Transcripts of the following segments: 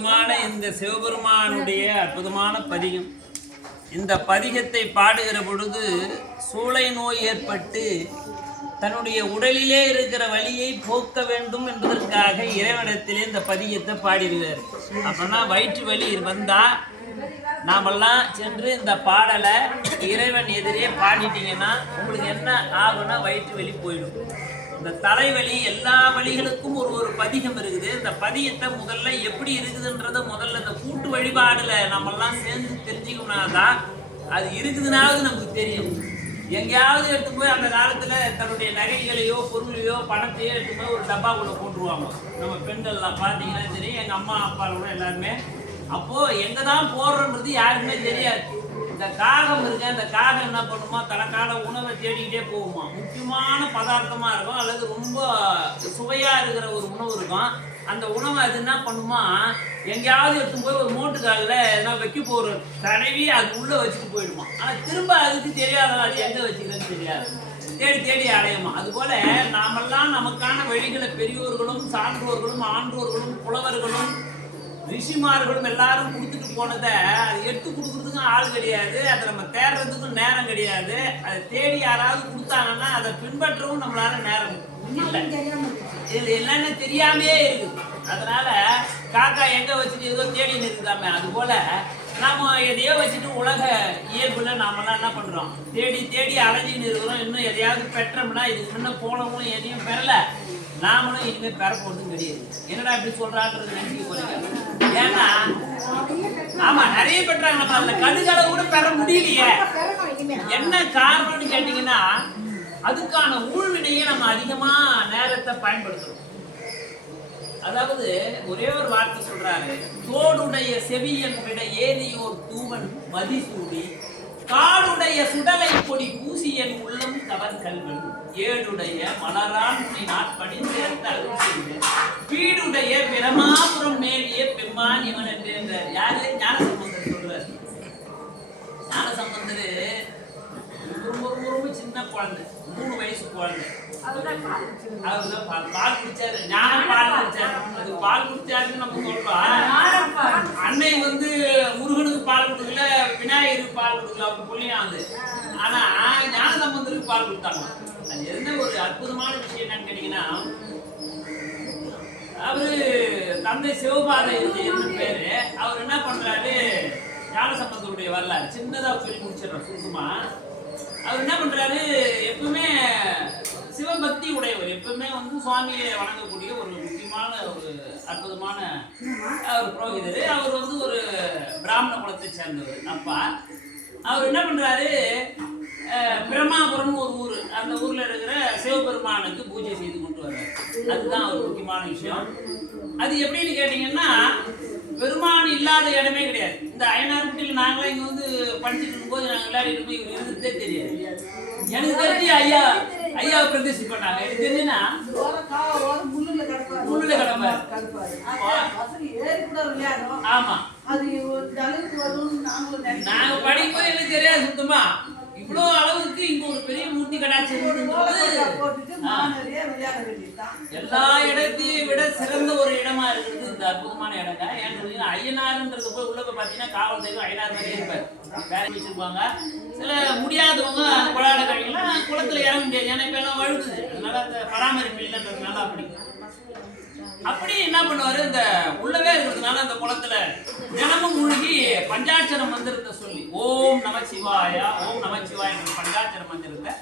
அற்புதமான இந்த சிவபெருமானுடைய அற்புதமான பதிகம். இந்த பதிகத்தை பாடுகிற பொழுது சூளை நோய் ஏற்பட்டு தன்னுடைய உடலிலே இருக்கிற வலியை போக்க வேண்டும் என்பதற்காக இறைவனிடத்திலே இந்த பதிகத்தை பாடிடுவார். அப்படின்னா வயிற்று வலி வந்தா நாமெல்லாம் சென்று இந்த பாடலை இறைவன் எதிரே பாடிட்டீங்கன்னா உங்களுக்கு என்ன ஆகும்னா வயிற்று வலி போயிடும். இந்த தலைவலி எல்லா வழிகளுக்கும் ஒரு ஒரு பதிகம் இருக்குது. இந்த பதியத்தை முதல்ல எப்படி இருக்குதுன்றத முதல்ல இந்த கூட்டு வழிபாடுல நம்மெல்லாம் சேர்ந்து தெரிஞ்சுக்கணும்னா தான் அது இருக்குதுனாவது நமக்கு தெரியும். எங்கேயாவது எடுத்து போய் அந்த காலத்துல தன்னுடைய நகைகளையோ பொருளையோ பணத்தையோ எடுத்து போய் ஒரு டப்பாக்குள்ள போட்டுருவாங்க. நம்ம பெண்கள்லாம். பார்த்தீங்கன்னா சரி எங்க அம்மா அப்பா கூட எல்லாருமே. அப்போ எங்க தான் போடுறோன்றது யாருக்குமே தெரியாது. இந்த காகம் இருக்கு அந்த காகம் என்ன பண்ணுமா? தனக்கான உணவை தேடிக்கிட்டே போகுமா? முக்கியமான பதார்த்தமா இருக்கும் அல்லது ரொம்ப சுவையா இருக்கிற ஒரு உணவு இருக்கும். அந்த உணவை அது என்ன பண்ணுமா? எங்கேயாவது எடுத்துன்னு போய் ஒரு மூட்டுக்காலில் என்ன வைக்க போகிற தடவி அது உள்ளே வச்சுட்டு போயிடுமா. ஆனால் திரும்ப அதுக்கு தெரியாத அது எங்கே வச்சுக்கிறதுன்னு தெரியாது. தேடி தேடி அடையுமா. அதுபோல நாமெல்லாம் நமக்கான வழிகளை பெரியோர்களும் சான்றோர்களும் ஆன்றோர்களும் புலவர்களும் ரிஷிமார்களும் எல்லாரும் கொடுத்துட்டு போனதை அது எடுத்து கொடுக்கறதுக்கும் ஆள் கிடையாது. அதை நம்ம தேடுறதுக்கும் நேரம் கிடையாது. அதை தேடி யாராவது கொடுத்தாங்கன்னா அதை பின்பற்றவும் நம்மளால நேரம் இல்லை. இது என்னன்னு தெரியாமையே இருக்குது அதனால காக்கா எங்க வச்சுட்டு ஏதோ தேடி நிறுத்தாமே அது போல நாம எதையோ வச்சுட்டு உலக இயல்புல நாமெல்லாம் என்ன பண்றோம்? தேடி தேடி அலைஞ்சின்னு இருக்கிறோம். இன்னும் எதையாவது பெற்றோம்னா இதுக்கு முன்ன போனவங்களும் எதையும் பெறல. நாமளும் இனிமே பெற போறதும் கிடையாது. என்னடா இப்படி சொல்றான்றது நினைக்க போறீங்க? ஏன்னா ஆமா நிறைய பெற்றாங்க நம்ம அந்த கடுகளை கூட பெற முடியலையே. என்ன காரணம்னு கேட்டீங்கன்னா அதுக்கான ஊழ்வினையை நம்ம அதிகமா நேரத்தை பயன்படுத்துறோம். அதாவது ஒரே ஒரு வார்த்தை சொல்றாரு தோடுடைய செவியன் விட ஏறியோர் தூவன் மதிசூடி காடுடைய சுடலை கொடி பூசியன் உள்ளம் கவர் கல்வன் ஏடுடைய மலரான் நாட்படி சேர்ந்த அருள் செய்து வீடுடைய பிரமாபுரம் மேலிய பெம்மான் இவன் என்று என்றார். யாரு? ஞான சம்பந்தர் சொல்றார். ஞான சம்பந்தர் குழந்தை. மூணு வயசு குழந்தை. பால் பால். குடிச்சாரு. ஞான பால் குடிச்சாரு. அது பால் குடிச்சாருன்னு நம்ம சொல்றோம். அன்னை வந்து முருகனுக்கு பால் கொடுக்கல விநாயகருக்கு பால் கொடுக்கல அவங்க புள்ளியும் அது. ஆனா ஞான சம்பந்தருக்கு பால் கொடுத்தாங்க. அது என்ன ஒரு அற்புதமான விஷயம் என்னன்னு கேட்டீங்கன்னா அவரு தந்தை சிவபாத இருந்தேன்னு பேரு. அவர் என்ன பண்றாரு? ஞான சம்பந்தருடைய வரலாறு. சின்னதா சொல்லி முடிச்சிடுறோம். சுருக்கமா. அவர் என்ன பண்றாரு? எப்பவுமே சிவபக்தி உடையவர். எப்பவுமே வந்து சுவாமியை வணங்கக்கூடிய ஒரு முக்கியமான ஒரு அற்புதமான ஒரு புரோகிதர். அவர் வந்து ஒரு பிராமண குலத்தை சேர்ந்தவர். அப்பா அவர் என்ன பண்றாரு? அஹ், பிரம்மாபுரம்னு ஒரு ஊர். அந்த ஊர்ல இருக்கிற சிவபெருமானுக்கு பூஜை செய்து கொண்டு வர்றாரு. அதுதான் ஒரு முக்கியமான விஷயம். அது எப்படின்னு கேட்டீங்கன்னா பெருமான் இல்லாத இடமே கிடையாது. இந்த அயனார்குட்டியில் நாங்களாம் இங்க வந்து படிச்சுட்டு இருக்கும்போது நாங்க எல்லாரும் இருக்கும் இவர் இருந்ததே தெரியாது. எனக்கு தெரிஞ்சு ஐயா ஐயாவை பிரதிஷ்டி பண்ணாங்க எனக்கு தெரிஞ்சுன்னா முள்ளுல கிடப்பாரு. ஆமா. நாங்க படிக்கும்போது எனக்கு தெரியாது சுத்தமா. இவ்வளவு அளவுக்கு இங்க ஒரு பெரிய மூர்த்தி கடாட்சி எல்லா இடத்தையும் விட சிறந்த ஒரு இடமா இருக்கிறது இந்த அற்புதமான இடங்க. ஏன்னு ஐயனாருன்றது போய் உள்ள போய் பார்த்தீங்கன்னா காவல் தெய்வம் ஐயனார் மாதிரியே இருப்பார். வேற வச்சிருப்பாங்க சில முடியாதவங்க குழாட கழிவுலாம் குளத்துல இறங்க முடியாது. ஏன்னா இப்ப எல்லாம் வழுகுது. அதனால அந்த பராமரிப்பு இல்லைன்றதுனால அப்படி. அப்படி என்ன பண்ணுவாரு? இந்த உள்ளவே இருக்கிறதுனால அந்த குளத்துல தினமும் மூழ்கி பஞ்சாட்சர மந்திரத்தை சொல்லி ஓம் நமச்சிவாயா ஓம் நமச்சிவாய பஞ்சாட்சர மந்திரத்தை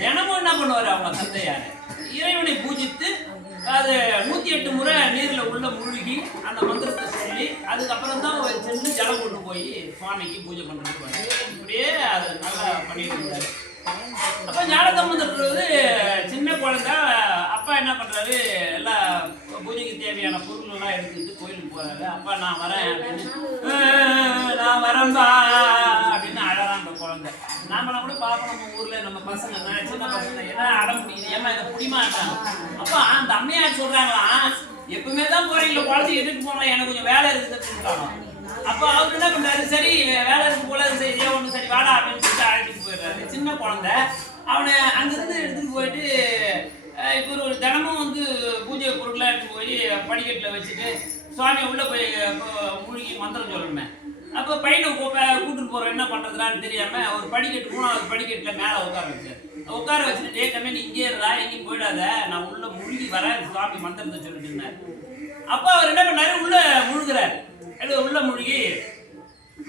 தினமும் என்ன பண்ணுவார் அவங்க தந்தையார்? இறைவனை பூஜித்து அது நூற்றி எட்டு முறை நீரில் உள்ள மூழ்கி அந்த மந்திரத்தை சொல்லி அதுக்கப்புறம் தான் சென்று ஜலம் கொண்டு போய் சுவாமிக்கு பூஜை பண்றது வராரு. இப்படியே அதை நல்லா பண்ணிட்டு இருந்தார். அப்போ ஞானசம்பந்தர் வந்து சின்ன குழந்த அப்பா என்ன பண்ணுறாரு எல்லாம் பூஜைக்கு தேவையான பொருள் எல்லாம் எடுத்துக்கிட்டு கோயிலுக்கு போகிறாரு அப்பா நான் வரேன் நான் வரேன்பா. குழந்தை கூட பார்ப்போம் நம்ம ஊர்ல நம்ம பசங்க நான் சின்ன பசங்க என்ன அடம் பிடிக்குது. ஏமா இதை பிடிமாட்டாங்க அப்ப அந்த அம்மையார் சொல்றாங்களா எப்பவுமே தான் போறீங்களா குழந்தை எதுக்கு போனா எனக்கு கொஞ்சம் வேலை இருக்குது அப்ப அவர் என்ன பண்றாரு சரி வேலை இருக்கு போல சரி ஏன் ஒண்ணு சரி வாடா அப்படின்னு சொல்லிட்டு அழைச்சிட்டு போயிடுறாரு. சின்ன குழந்தை. அவனை அங்கிருந்து எடுத்துட்டு போயிட்டு இப்போ ஒரு தினமும் வந்து பூஜை பொருட்களாக எடுத்து போய் படிக்கட்டில் வச்சுட்டு சுவாமி உள்ள போய் அப்போ மூழ்கி மந்திரம் சொல்லணுமே. அப்போ பையனை கூட்டிட்டு போறோம் என்ன பண்றதுலான்னு தெரியாம ஒரு படிக்கட்டு மூணாவது படிக்கட்டுல மேலே உட்கார வச்சார். உட்கார வச்சுட்டு டே கண்ணே நீ இங்கே இருந்தா எங்கேயும் போயிடாத. நான் உள்ள முழுகி வரேன். சுவாமி மந்திரத்தை சொல்லிட்டு இருந்தார். அப்போ அவர் என்ன பண்ணாரு? உள்ள முழுகிறார். எழுத உள்ள முழுகி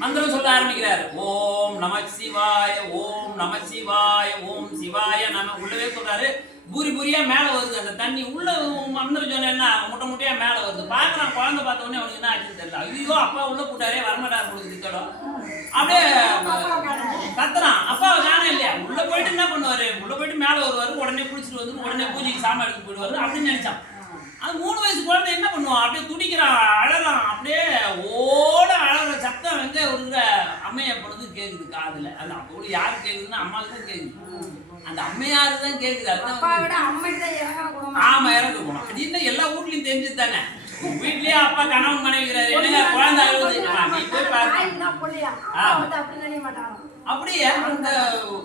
மந்திரம் சொல்ல ஆரம்பிக்கிறார். ஓம் நம சிவாய ஓம் நம சிவாய ஓம் சிவாய நம உள்ளவே சொல்றாரு. பூரி பூரியா மேலே வருது அந்த தண்ணி. உள்ள மந்திரம் சொன்னா என்ன? முட்டை முட்டையா மேலே வருது. பாக்குறான் குழந்தை பார்த்த உடனே அவனுக்கு என்ன ஆச்சுன்னு தெரியல. ஐயோ அப்பா உள்ள கூட்டாரே வரமாட்டார் உங்களுக்கு திக்கடம் அப்படியே கத்துறான். அப்பா காணும் இல்லையா? உள்ள போயிட்டு என்ன பண்ணுவாரு? உள்ள போயிட்டு மேலே வருவாரு உடனே குளிச்சுட்டு வந்து உடனே பூஜைக்கு சாமான் எடுத்து போயிடுவாரு அப்படின்னு நினைச்சான். அது மூணு வயசு குழந்தை என்ன பண்ணுவான்? அப்படியே துடிக்கிறான் அழலாம் அப்படியே ஓட அழகிற சத்தம் வந்து ஒரு அம்மையை பொழுது கேக்குது காதுல. அது அப்போ யாருக்கு கேக்குதுன்னா அம்மாவுக்கு தான் கேக்குது. அந்த அம்மையாரு தான் கேக்குது அப்பா விட தான் இறங்க ஆமா இறந்து போனோம் அது இன்னும் எல்லா வீட்லயும் தெரிஞ்சது தானே வீட்லயே அப்பா கணவன் மனைவிக்கிறாரு என்னங்க குழந்தை நீ போய் மாட்டாங்க. அப்படியே அந்த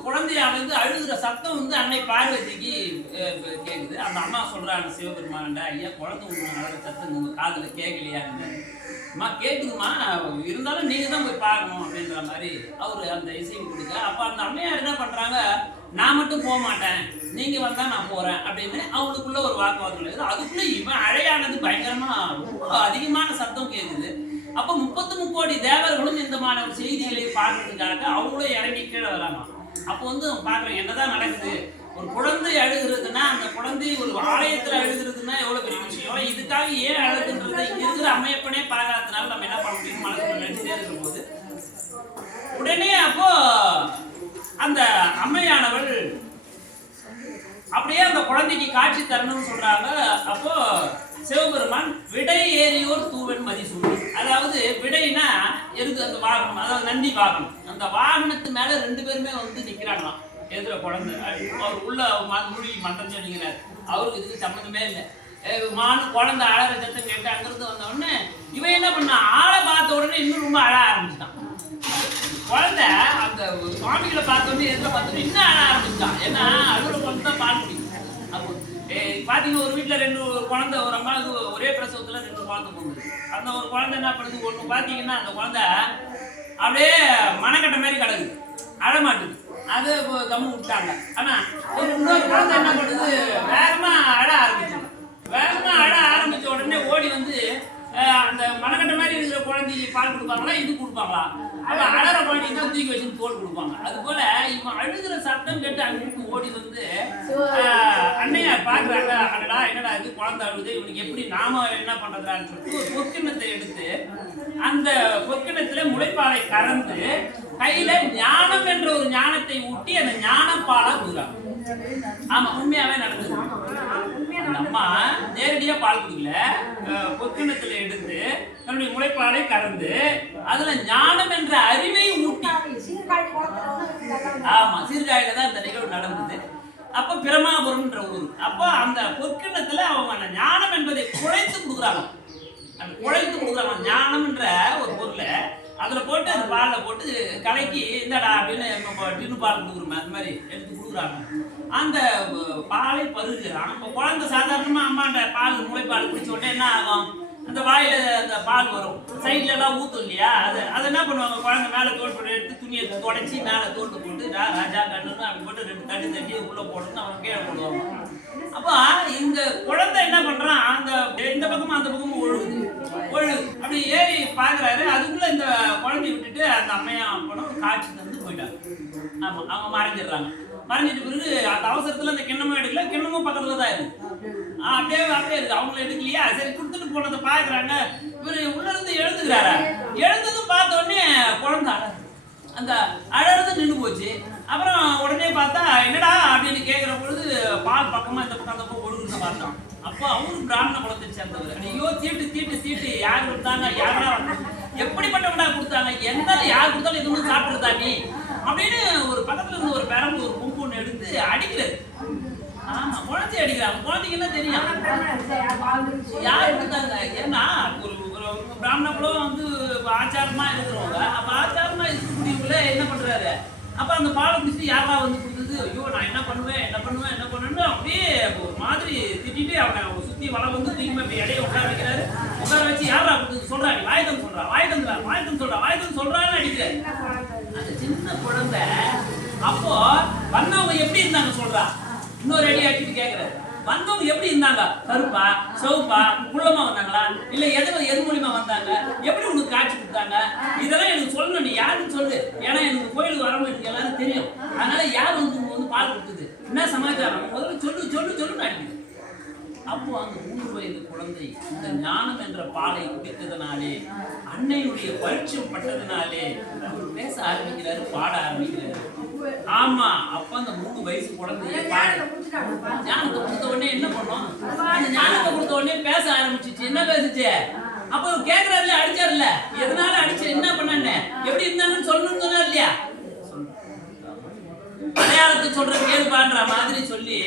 குழந்தையானது அழுகிற சத்தம் வந்து அன்னை பார்வதிக்கு கேக்குது. அந்த அம்மா சொல்றாங்க சிவபெருமான்டா ஐயா குழந்தை ஒன்று அழகிற சத்தம் உங்க காதுல கேட்கலையா அம்மா கேக்குதுமா இருந்தாலும் நீங்க தான் போய் பார்க்கணும். அப்படின்ற மாதிரி அவரு அந்த இசைவு கொடுக்க அப்ப அந்த அம்மையார் என்ன பண்றாங்க நான் மட்டும் போக மாட்டேன். நீங்க வந்தா நான் போறேன் அப்படின்னு அவனுக்குள்ள ஒரு வாக்குவாதம் இருக்குது. அதுக்குள்ள இவன் அழையானது பயங்கரமா ரொம்ப அதிகமான சத்தம் கேக்குது. அப்ப முப்பத்து முக்கோடி தேவர்களும் இந்த மாதிரி செய்திகளை பார்க்கறதுக்காக அவங்களும் இறங்கி கீழே வராங்க அப்போ வந்து அவங்க என்னதான் நடக்குது? ஒரு குழந்தை அழுகிறதுனா அந்த குழந்தை ஒரு ஆலயத்துல அழுகிறதுனா எவ்வளவு பெரிய விஷயம்? இதுக்காக ஏன் அழுதுன்றது இங்க இருக்கிற அமைப்பனே பார்க்காததுனால நம்ம என்ன பண்ண முடியும்? மனசுல நினைச்சுட்டே இருக்கும் போது உடனே அப்போ அந்த அம்மையானவள் அப்படியே அந்த குழந்தைக்கு காட்சி தரணும்னு சொல்றாங்க. அப்போ சிவபெருமான் விடை ஏறியோர் தூவன் மதிசூடி அதாவது விடைனா எதுக்கு அந்த வாகனம் அதாவது நந்தி வாகனம். அந்த வாகனத்து மேல ரெண்டு பேருமே வந்து நிக்கிறாங்களாம். எதிர குழந்தை. அவர் உள்ள மொழி மூழ்கி மந்திரம் அவருக்கு இதுக்கு சம்மந்தமே இல்லை. மானு குழந்தை அழற சத்தம் கேட்டு அங்கிருந்து வந்த உடனே இவன் என்ன பண்ணா ஆளை பார்த்த உடனே இன்னும் ரொம்ப அழ ஆரம்பிச்சிட்டான். குழந்தை அந்த சுவாமிகளை பார்த்தோன்னே எந்த பார்த்தோன்னே இன்னும் அழ ஆரம்பிச்சான் ஏன்னா அழுகிற குழந்தை தான் பால் குடிக்கும் அப்போ ஏய், ஒரு வீட்டில் ரெண்டு குழந்தை ஒரு அம்மாவுக்கு ஒரே பிரசவத்தில் ரெண்டு குழந்தை போகுது. அந்த ஒரு குழந்தை என்ன பண்ணுது? ஒன்று பார்த்தீங்கன்னா அந்த குழந்தை அப்படியே மனக்கட்ட மாதிரி கிடக்குது. அழமாட்டுது அது இப்போ கம்மு விட்டாங்க ஆனா ஒரு இன்னொரு குழந்தை என்ன பண்ணுது? வேகமா அழ ஆரம்பிச்சு வேகமா அழ ஆரம்பிச்ச உடனே ஓடி வந்து அந்த மனக்கட்ட மாதிரி இருக்கிற குழந்தைக்கு பால் கொடுப்பாங்களா இது கொடுப்பாங்களா? அவன் அழற குழந்தைக்கு தான் தூக்கி வச்சு தோல் கொடுப்பாங்க. அது போல இவன் அழுகிற சத்தம் கேட்டு அங்கிட்டு ஓடி வந்து அண்ணையா பாக்குறாங்க அடடா என்னடா இது குழந்தை அழுகுது இவனுக்கு எப்படி நாம என்ன பண்றதான்னு சொல்லிட்டு ஒரு பொக்கிணத்தை எடுத்து அந்த பொக்கிணத்துல முளைப்பாலை கறந்து கையில ஞானம் என்ற ஒரு ஞானத்தை ஊட்டி அந்த ஞானப்பாலா கொடுக்குறாங்க ஆமா உண்மையாவே நடந்தது. அம்மா நேரடியா பால் குடிக்கல. பொக்கிணத்துல எடுத்து தன்னுடைய முளைப்பாலை கறந்து அதுல ஞானம் என்ற அறிவை ஊட்டி. ஆமா சீர்காழியில தான் இந்த நிகழ்வு நடந்தது. அப்ப பிரமாபுரம்ன்ற ஊர். அப்போ அந்த பொற்கிண்ணத்துல அவங்க அந்த ஞானம் என்பதை குழைத்து கொடுக்குறாங்க. அந்த குழைத்து கொடுக்குறாங்க. ஞானம்ன்ற ஒரு பொருளை அதுல போட்டு அந்த பால்ல போட்டு கலக்கி இந்தடா அப்படின்னு டின்னு பால் கொடுக்குறோமே அந்த மாதிரி எடுத்து கொடுக்குறாங்க. அந்த பாலை பருகுறான் இப்போ குழந்தை சாதாரணமா அம்மாண்ட பால் முளைப்பால் குடிச்ச உடனே என்ன ஆகும்? அந்த வாயில அந்த பால் வரும். சைட்ல எல்லாம் ஊத்தும் இல்லையா? அது அதை என்ன பண்ணுவாங்க? குழந்தை மேல தோட்டு எடுத்து துணியை தொடச்சி மேல தோட்டு போட்டு ராஜா கண்ணுன்னு அப்படி போட்டு ரெண்டு தண்ணி தட்டி உள்ள போடணும்னு அவங்க கீழே போடுவாங்க. அப்போ இந்த குழந்தை என்ன பண்றான்? அந்த இந்த பக்கமும் அந்த பக்கமும் ஒழுகுது ஒழுகு. அப்படி ஏறி பாக்குறாரு. அதுக்குள்ள இந்த குழந்தைய விட்டுட்டு அந்த அம்மையா படம் காட்சி தந்து போயிட்டாங்க. ஆமா அவங்க மறைஞ்சிடுறாங்க. மறைஞ்சிட்டு பிறகு அந்த அவசரத்துல அந்த கிண்ணமும் எடுக்கல. கிண்ணமும் பக்கத்துல தான் இருக்கு. அப்படியே அப்படியே இருக்கு. அவங்கள எடுக்கலையா? சரி கொடுத்துட்டு போனதை பாக்குறாங்க இவரு உள்ள இருந்து எழுந்துக்கிறாரா? எழுந்ததும் பார்த்த உடனே குழந்தை அழகு அந்த அழறது நின்று போச்சு. அப்புறம் உடனே பார்த்தா என்னடா? அப்படின்னு கேட்குற பொழுது பால் பக்கமா இந்த பக்கம் அந்த பக்கம் ஒழுங்குன்னு பார்த்தான். அப்போ அவரும் பிராமண குலத்தை சேர்ந்தவர். ஐயோ தீட்டு தீட்டு தீட்டு. யார் கொடுத்தாங்க? யாரா எப்படிப்பட்டவனா கொடுத்தாங்க? எந்த யார் கொடுத்தாலும் இது வந்து நீ? அப்படின்னு ஒரு பக்கத்துல இருந்து ஒரு பெரம்பு ஒரு கும்பு ஒன்று எடுத்து அடிக்கிறது. ஆமா குழந்தை அடிக்கிறாங்க. குழந்தைக்கு என்ன தெரியும் யார் கொடுத்தாங்க ஏன்னா ஒரு ஒரு பிராமண குலம் வந்து ஆச்சாரமா இருக்கிறவங்க. அப்ப ஆச்சாரமா இருக்கக்கூடியவங்கள என்ன பண்றாரு? அப்ப அந்த பாலை குடிச்சிட்டு யாரா வந்து கொடுத்தது? ஐயோ நான் என்ன பண்ணுவேன்? என்ன பண்ணுவேன்? என்ன பண்ணுவேன்னு அப்படியே ஒரு மாதிரி திட்டிட்டு அவனை சுத்தி வள வந்து தூக்கி போய் இப்படி இடையே உட்கார வைக்கிறாரு. உட்கார வச்சு யாரா கொடுத்தது? சொல்றா நீ வாய்தம் சொல்றா வாய்தம் வாய்தம் சொல்றா வாய்தம் சொல்றான்னு அடிக்கிறாரு. அந்த சின்ன குழந்தை அப்போ வந்தவங்க எப்படி இருந்தாங்க சொல்றா? இன்னொரு அடி அடிச்சுட்டு கேக்குறாரு. வந்தவங்க எப்படி இருந்தாங்க? கருப்பா சிவப்பா குள்ளமா வந்தாங்களா? இல்ல எது எது மூலியமா வந்தாங்க? எப்படி உனக்கு காட்சி கொடுத்தாங்க? இதெல்லாம் எனக்கு சொல்லணும். நீ யாருன்னு சொல்லு. ஏன்னா எனக்கு கோயிலுக்கு வரவங்க எனக்கு எல்லாரும் தெரியும். அதனால யார் வந்து உனக்கு வந்து பால் கொடுத்தது? என்ன சமாச்சாரம்? முதல்ல சொல்லு சொல்லு சொல்லு அடிக்குது அப்போ அந்த மூன்று வயது குழந்தை இந்த ஞானம் என்ற பாலை குடித்ததுனாலே அன்னையுடைய பரிட்சம் பட்டதுனாலே அவர் பேச ஆரம்பிக்கிறாரு பாட ஆரம்பிக்கிறாரு. ஆமா அப்ப அந்த மூணு வயசு குழந்தைய பாடு ஞானத்தை கொடுத்த உடனே என்ன பண்ணோம்? அந்த ஞானத்தை கொடுத்த உடனே பேச ஆரம்பிச்சிச்சு. என்ன பேசுச்சு? அப்ப கேக்குறாருல அடிச்சாருல்ல எதனால அடிச்சு என்ன பண்ணானே எப்படி இருந்தாங்கன்னு சொல்லணும்னு சொன்னார் இல்லையா? அடையாளத்தை சொல்ற கேள்பான்ற மாதிரி சொல்லி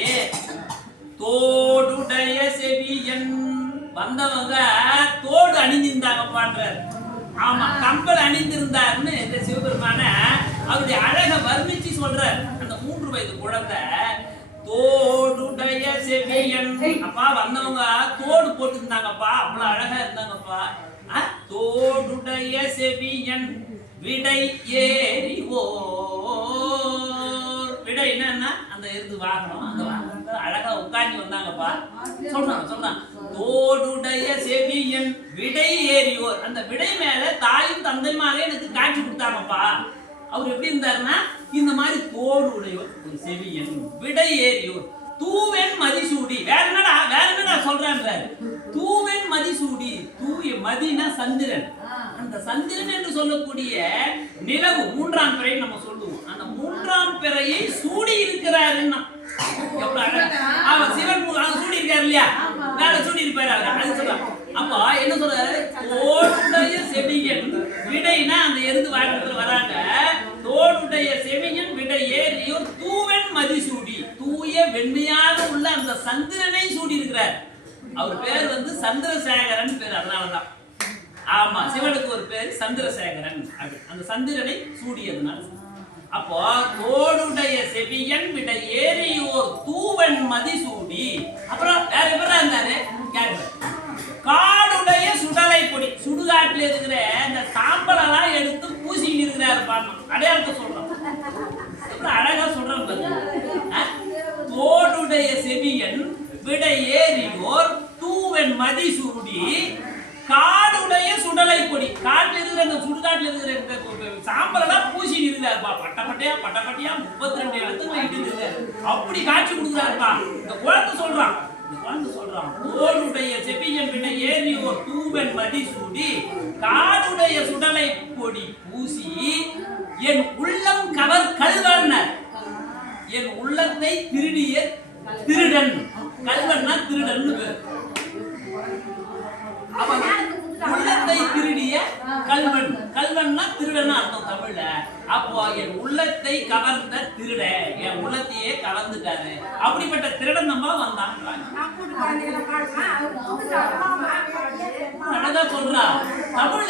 தோடுடைய செவியன் வந்தவங்க தோடு அணிந்திருந்தாங்கப்பான்றார் ஆமா கம்பல் அணிந்திருந்தாருன்னு இந்த சிவபெருமான அவருடைய அழக வர்ணிச்சு சொல்றார் அந்த மூன்று வயது குழந்தை தோடுடைய செவியன். அப்பா வந்தவங்க தோடு போட்டிருந்தாங்கப்பா. அவ்வளவு அழகா இருந்தாங்கப்பா. தோடுடைய செவியன் விடை ஏறி ஓர் விடை என்னன்னா அந்த எருது வாகனம் அந்த வாகனத்துல அழகா உட்கார்ந்து வந்தாங்கப்பா. சொல்றான் சொல்றான். தோடுடைய செவியன் விடை ஏறியோர். அந்த விடை மேல தாயும் தந்தையுமாக எனக்கு காட்சி கொடுத்தாங்கப்பா. அவர் எப்படி இருந்தாருன்னா இந்த மாதிரி தோடு உடையோர் ஒரு செவியன் விடை ஏறியோர் தூவென் மதிசூடி. வேற என்னடா வேற என்னடா சொல்றான்றாரு? தூவென் மதிசூடி. தூய மதினா சந்திரன். அந்த சந்திரன் என்று சொல்லக்கூடிய நிலவு மூன்றாம் பிறை நம்ம சொல்லுவோம். அந்த மூன்றாம் பிறையை சூடி இருக்கிறாருன்னா. அவர் சிவன் சூடி இருக்காரு இல்லையா? வேற சூடி இருப்பாரு அவர். அது சொல்றான் அப்போ என்ன சொல்றாரு? தோடுடைய செவியன். விடைனா அந்த எருந்து வாகனத்துல வராங்க. தோடுடைய செவியின் விடை ஏறியோர் மதி மதிசூடி தூய வெண்மையாக உள்ள அந்த சந்திரனை சூடி இருக்கிறார் அவர் பேர் வந்து சந்திரசேகரன் பேர் அதனாலதான். ஆமா சிவனுக்கு ஒரு பேர் சந்திரசேகரன். அப்படி அந்த சந்திரனை சூடியதுனால. அப்போ தோடுடைய செவியன் விட ஏறியோர் தூவன் மதிசூடி அப்புறம் வேற எப்படா இருந்தாரு கேட்பாரு காடுடைய சுடலை பொடி. சுடுகாட்டில் இருக்கிற இந்த சாம்பலெல்லாம் எடுத்து பூசிக்கிட்டு இருக்கிறாரு பாருங்க. அடையாளத்தை சொல்றோம். அழகா சொல்றோம் தோடுடைய செவியன் விட ஏறியோர் தூவன் மதிசூடி காடுடைய சுடலை பொடி. காட்டில் இருக்கிற அந்த சுடுகாட்டில் இருக்கிற இந்த சாம்பலெல்லாம் பூசி இருக்கிறாருப்பா பட்ட பட்டையா பட்ட பட்டையா முப்பத்தி ரெண்டு இடத்துல இருக்காரு அப்படி காட்சி கொடுக்குறாருப்பா. இந்த குழந்தை சொல்றான் சொல்றான் தோடுடைய செவியன் விட ஏறியோர் தூவன் மதிசூடி காடுடைய சுடலை பொடி பூசி என் உள்ளம் கவர் கல்வர்னர் என் உள்ளத்தை திருடிய திருடன். கல்வன்னா திருடன்னு பேர். அவன் உள்ளத்தை திருடிய கல்வன். கல்வன்னா திருடன்னு அர்த்தம் தமிழ்ல. அப்போ என் உள்ளத்தை கவர்ந்த திருட என் உள்ளத்தையே கலந்துட்டாரு அப்படிப்பட்ட திருடன் நம்ம வந்தான். அழகா சொல்றா. தமிழ்